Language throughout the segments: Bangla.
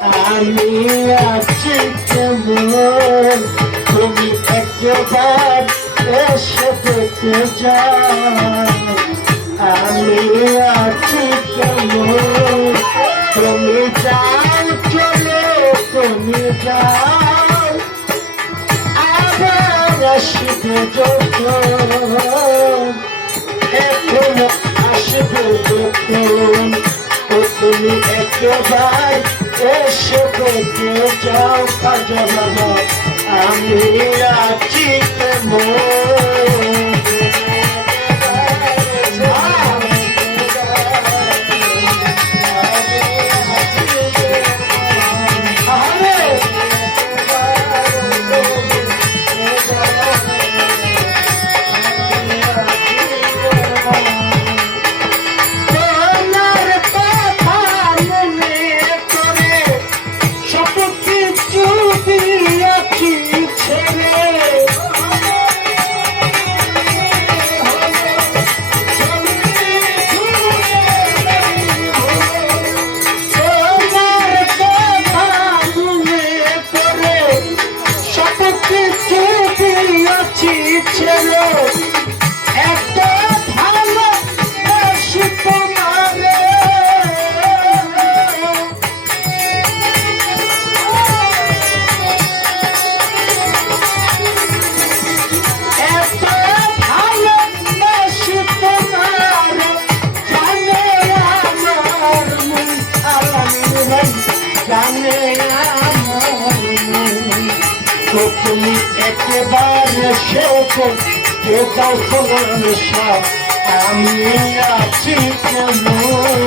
আমি আছি কেমন? তুমি একবার এসে দেখে যাও। আমি আছি কেমন? তুমি যাও, চলো, তুমি যাও। আবার আসবে যখন। এখন এসো কখন ও তুমি একেবারে এসো কখন যাও কাজ আমি আছি তুমি একেবারে সেরকম কেতাও কোনো আমি আছি কেমন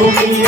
ಭೂಮಿಯ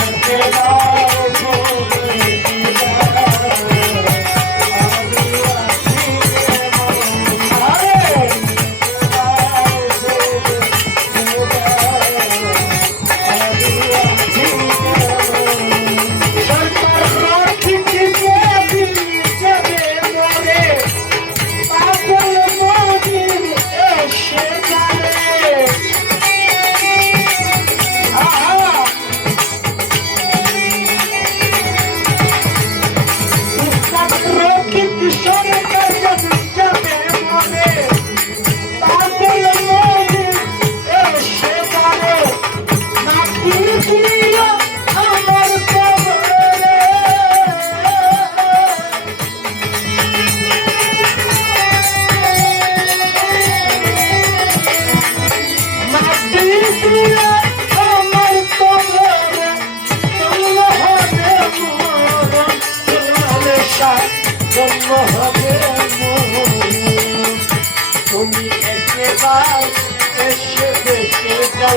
সদা জন্ম হবে তুমি এসে যাও এসে দেখে যাও